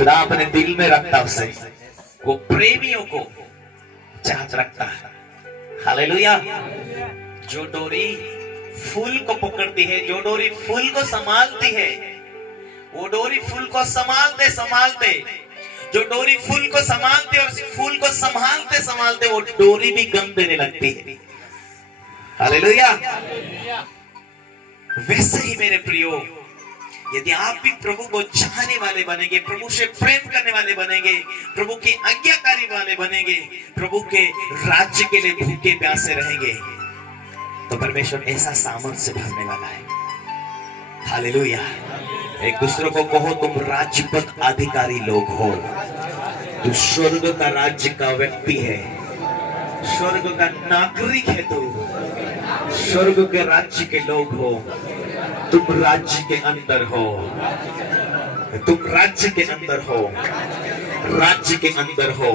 खुदा अपने दिल में रखता उसे, वो प्रेमियों को चाहत रखता है। हालेलुया। जो डोरी फूल को पकड़ती है, जो डोरी फूल को संभालती है, वो डोरी फूल को संभालते संभालते, जो डोरी फूल को संभालते और फूल को संभालते संभालते वो डोरी भी गम देने लगती है। हालेलुया। वैसे ही मेरे प्रियो, यदि आप भी प्रभु को चाहने वाले बनेंगे, प्रभु से प्रेम करने वाले बनेंगे, प्रभु के आज्ञाकारी वाले बनेंगे, प्रभु के राज्य के लिए भूखे प्यासे रहेंगे, तो परमेश्वर ऐसा सामर्थ्य से भरने वाला है। हालेलुया। एक दूसरे को कहो, तुम राज्यपद अधिकारी लोग हो, तू स्वर्ग का राज्य का व्यक्ति है, स्वर्ग का नागरिक है, तू स्वर्ग के राज्य के लोग हो, तुम राज्य के अंदर हो, तुम राज्य के अंदर हो, राज्य के अंदर हो,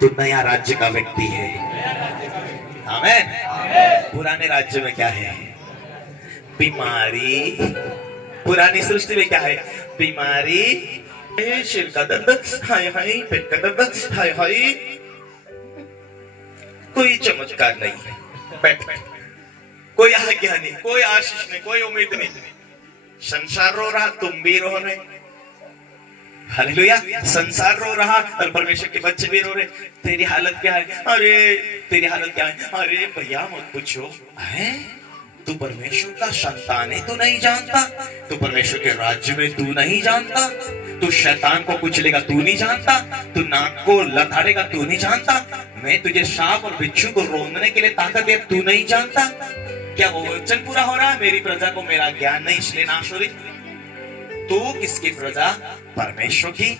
तू नया राज्य का व्यक्ति है। आमीन। पुराने राज्य में क्या है? बीमारी। पुरानी सृष्टि में क्या है? बीमारी, सिर का दर्द, हाय हाय, पेट का दर्द, हाय हाय, कोई चमत्कार नहीं है, बैठ कोई आज्ञा नहीं, कोई आशीष नहीं, कोई उम्मीद नहीं। संसार रो रहा, तुम भी रो रहे। हालेलुया। संसार रो रहा और परमेश्वर के बच्चे भी रो रहे। तेरी हालत क्या है? अरे तेरी हालत क्या है? अरे भैया मत पूछो, है तू परमेश्वर का संतान है, तू नहीं जानता? तू परमेश्वर के राज्य में तू नहीं जानता? तू शैतान को कुचलेगा, तू नहीं जानता? तू नाक को लथाड़ेगा, तू नहीं जानता? मैं तुझे सांप और बिच्छू को रोकने के लिए ताकत दे, तू नहीं जानता? क्या वो वचन पूरा हो रहा है? मेरी प्रजा को मेरा ज्ञान नहीं, इसलिए नाश हो रही। तू किसकी प्रजा? परमेश्वर की।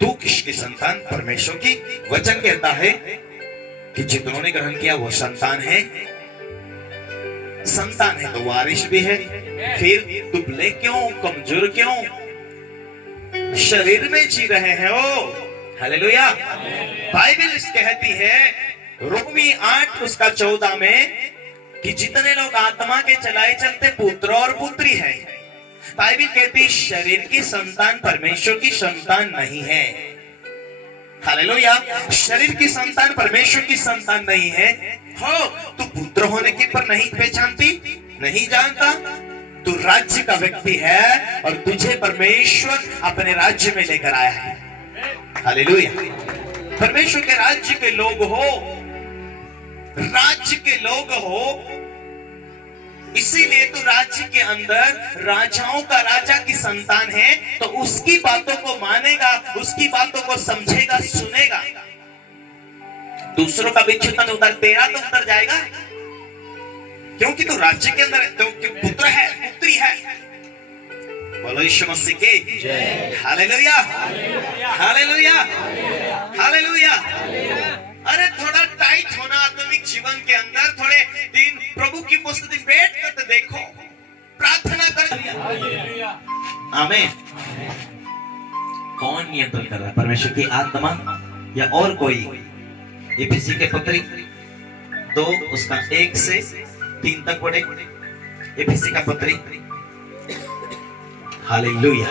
तू किसकी संतान? परमेश्वर की। वचन कहता है कि जितनों ने ग्रहण किया वो संतान है। संतान है तो वारिस भी है। फिर दुबले क्यों, कमजोर क्यों, शरीर में जी रहे हैं वो। हालेलुया। बाइबल कहती है रोमी 8 उसका 14 में कि जितने लोग आत्मा के चलाए चलते पुत्र और पुत्री हैं। बाइबल कहती शरीर की संतान परमेश्वर की संतान नहीं है। हालेलुया। शरीर की संतान परमेश्वर की संतान नहीं है। हो तू पुत्र होने के पर नहीं पहचानती, नहीं जानता? तू राज्य का व्यक्ति है और तुझे परमेश्वर अपने राज्य में लेकर आया है। हालेलुया। परमेश्वर के राज्य के लोग हो, राज्य के लोग हो, इसीलिए तो राज्य के अंदर राजाओं का राजा की संतान है, तो उसकी बातों को मानेगा, उसकी बातों को समझेगा, सुनेगा। दूसरों का बिच्छुतन उतर, तेरा तो उतर जाएगा, क्योंकि तू राज्य के अंदर तो पुत्र है, पुत्री है। बोलो यीशु मसीह की जय। Hallelujah, hallelujah, hallelujah. अरे थोड़ा टाइट होना आत्मिक जीवन के अंदर, थोड़े दिन प्रभु की उपस्थिति बैठ कर तो देखो, प्रार्थना कर। आमीन। कौन नियंत्रण कर रहा है? परमेश्वर की आत्मा या और कोई? एफिसी के पत्री 2 उसका 1 से 3 तक पढ़े। एफिसी का पत्री। हालेलुया।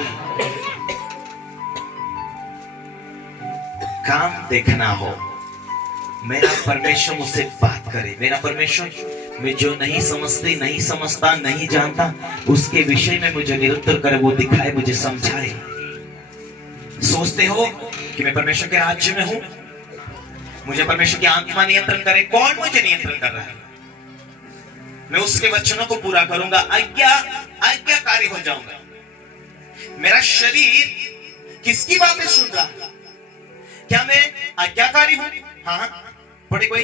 काम देखना हो, मेरा परमेश्वर मुझसे बात करे। मेरा परमेश्वर मैं जो नहीं समझती, नहीं समझता, नहीं जानता, उसके विषय में मुझे निरंतर करे, वो दिखाए, मुझे समझाए। सोचते हो कि मैं परमेश्वर के राज्य में हूं, मुझे परमेश्वर की आत्मा नियंत्रण करे। कौन मुझे नियंत्रण कर रहा है? मैं उसके वचनों को पूरा करूंगा, आज्ञाकारी हो जाऊंगा। मेरा शरीर किसकी बातें सुन रहा है? क्या मैं आज्ञाकारी हूं? हाँ, पढ़े कोई?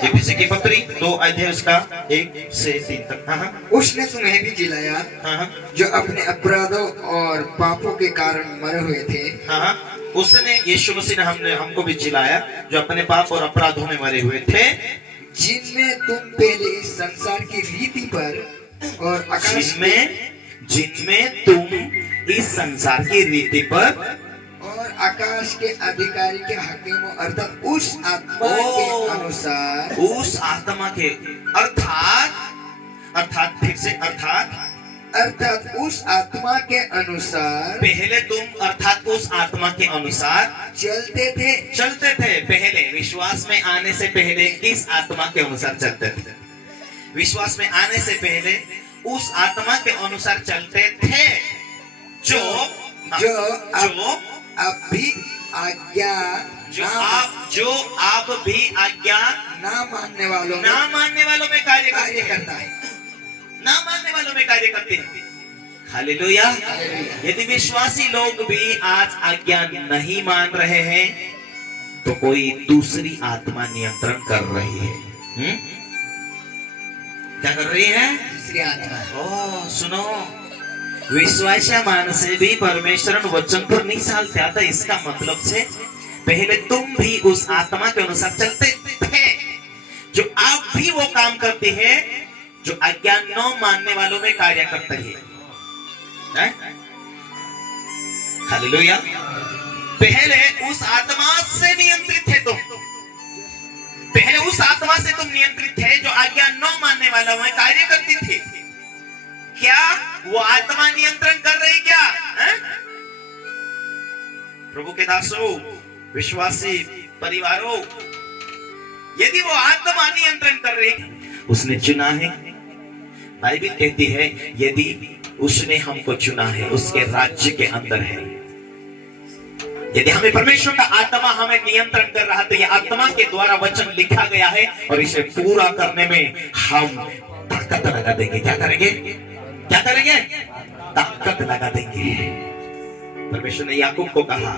एफिसी की पत्री 2 अध्याय उसका 1 से 3 तक। हाँ। उसने तुम्हें भी जिलाया, हाँ, जो अपने अपराधों और पापों के कारण मरे हुए थे। हाँ, उसने, यीशु मसीह ने हमको भी जिलाया, जो अपने पाप और अपराधों में मरे हुए थे, जिनमें तुम पहले इस संसार की रीति पर और आकाश जिनमें तुम इस संसार की रीति पर और आकाश के अधिकारी के हकीमों अर्थात उस आत्मा के अनुसार, उस आत्मा के अर्थात फिर से अर्थात अर्थात उस आत्मा के अनुसार पहले तुम अर्थात उस आत्मा के अनुसार चलते थे। पहले विश्वास में आने से पहले किस आत्मा के अनुसार चलते थे? विश्वास में आने से पहले उस आत्मा के अनुसार चलते थे जो अब भी आज्ञा जो आप भी आज्ञा ना मानने वालों में कार्य करता है। ना मानने वालों में कार्य करते हैं। हालेलुया। यदि विश्वासी लोग भी आज आज्ञा नहीं मान रहे हैं तो कोई दूसरी आत्मा नियंत्रण कर रही है। क्या कर रही है? दूसरी आत्मा। ओ सुनो, विश्वासा माणसे भी परमेश्वर वचन पर नहीं चालते आता। इसका मतलब से पहले तुम भी उस आत्मा के अनुसार चलते थे जो आप भी वो काम करते हैं जो आज्ञा न मानने वालों में कार्य करते हैं। हालेलुया। पहले उस आत्मा से नियंत्रित थे तुम, पहले उस आत्मा से तुम नियंत्रित थे जो आज्ञा न मानने वालों में कार्य करती थी। क्या वो आत्मा नियंत्रण कर रही? क्या प्रभु के दासों, विश्वासी परिवारों, यदि वो आत्मा नियंत्रण कर रही, उसने चुना है। बाइबल कहती है यदि उसने हमको चुना है, उसके राज्य के अंदर है। यदि हमें परमेश्वर का आत्मा हमें नियंत्रण कर रहा तो यह आत्मा के द्वारा वचन लिखा गया है और इसे पूरा करने में हम ताकत लगा देंगे। क्या करेंगे? ताकत लगा देंगे। परमेश्वर ने याकूब को कहा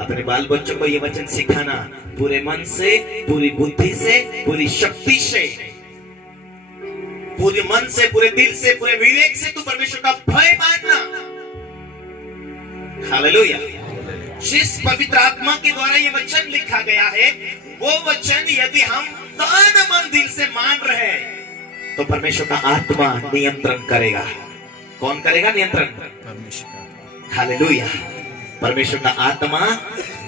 अपने बाल बच्चों को ये वचन सिखाना, पूरे मन से, पूरी बुद्धि से, पूरी शक्ति से, पूरे मन से, पूरे दिल से, पूरे विवेक से तू परमेश्वर का भय मानना। हालेलुया। जिस पवित्र आत्मा के द्वारा ये वचन लिखा गया है वो वचन यदि हम तन मन दिल से मान रहे हैं तो परमेश्वर का आत्मा नियंत्रण करेगा। कौन करेगा नियंत्रण? हालेलुया। परमेश्वर का आत्मा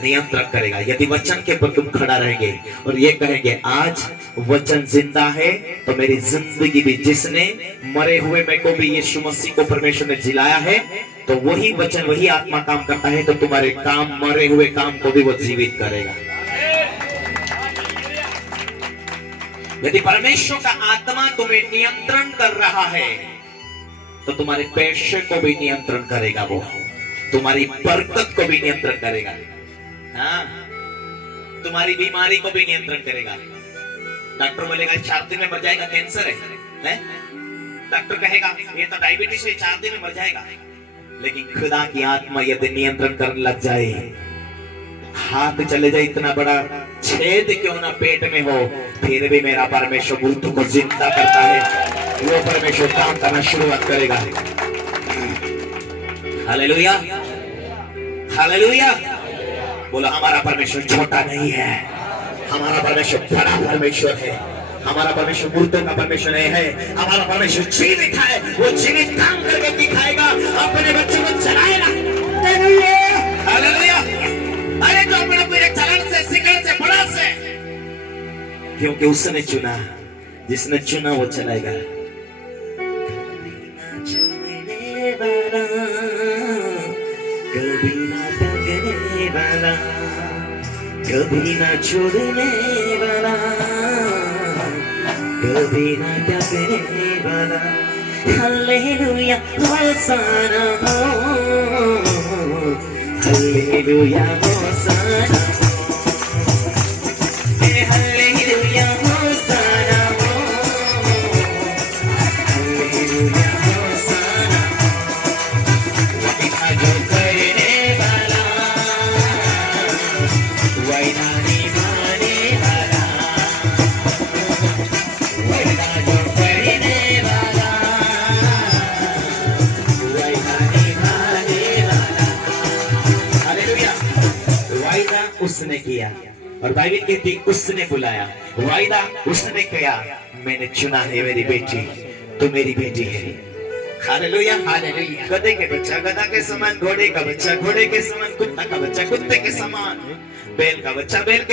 नियंत्रण करेगा। यदि वचन के पर तुम खड़ा रहेंगे और ये कहेंगे आज वचन जिंदा है तो मेरी जिंदगी भी, जिसने मरे हुए में को भी यीशु मसीह को परमेश्वर ने जिलाया है, तो वही वचन, वही आत्मा काम करता है तो तुम्हारे काम, मरे हुए काम को भी वो जीवित करेगा। यदि परमेश्वर का आत्मा तुम्हें नियंत्रण कर रहा है तो तुम्हारे पैसे को भी नियंत्रण करेगा, वो तुम्हारी बरकत को भी नियंत्रण करेगा। हाँ, तुम्हारी बीमारी को भी नियंत्रण करेगा। डॉक्टर बोलेगा 4 दिन में मर जाएगा, कैंसर है? डॉक्टर कहेगा ये तो डायबिटीज है, 4 दिन में मर जाएगा। लेकिन खुदा की आत्मा यदि नियंत्रण करने लग जाए, हाथ चले जाए, इतना बड़ा छेद क्यों ना पेट में हो, फिर भी मेरा परमेश्वर मृत्यु को जिंदा करता है। वो परमेश्वर काम करना शुरुआत करेगा। Hallelujah, hallelujah. बोलो हमारा परमेश्वर छोटा नहीं है, हमारा परमेश्वर बड़ा परमेश्वर है। हमारा परमेश्वर मूर्तों का परमेश्वर नहीं है, हमारा परमेश्वर जीवित है। वो जीवित काम करके दिखाएगा, अपने बच्चों को चलाएगा। हालेलुया। अरे तो अपने पूरे चलन से, सिकल से, बड़ा से, क्योंकि उसने चुना, जिसने चुना वो चलाएगा। कभी ना टकने वाला, कभी ना छोड़ने वाला, कभी ना टकने वाला। हालेलुया होसाना हो, हालेलुया होसाना हो, हालेलुया होसाना हो, हालेलुया होसाना हो। जो करने वाला वैदा निभाने वाला, वैदा जो करने वाला वैदा निभाने वाला। हालेलुया। वायदा उसने किया और बाइबल कहती उसने बुलाया, वायदा उसने किया। मैंने चुना है मेरी बेटी, तो मेरी बेटी है। Hallelujah, hallelujah. गधे के बच्चा गधा के समान, घोड़े का बच्चा घोड़े के समान, कुत्ता का बच्चा कुत्ते के समान, बैल का बच्चा बैल के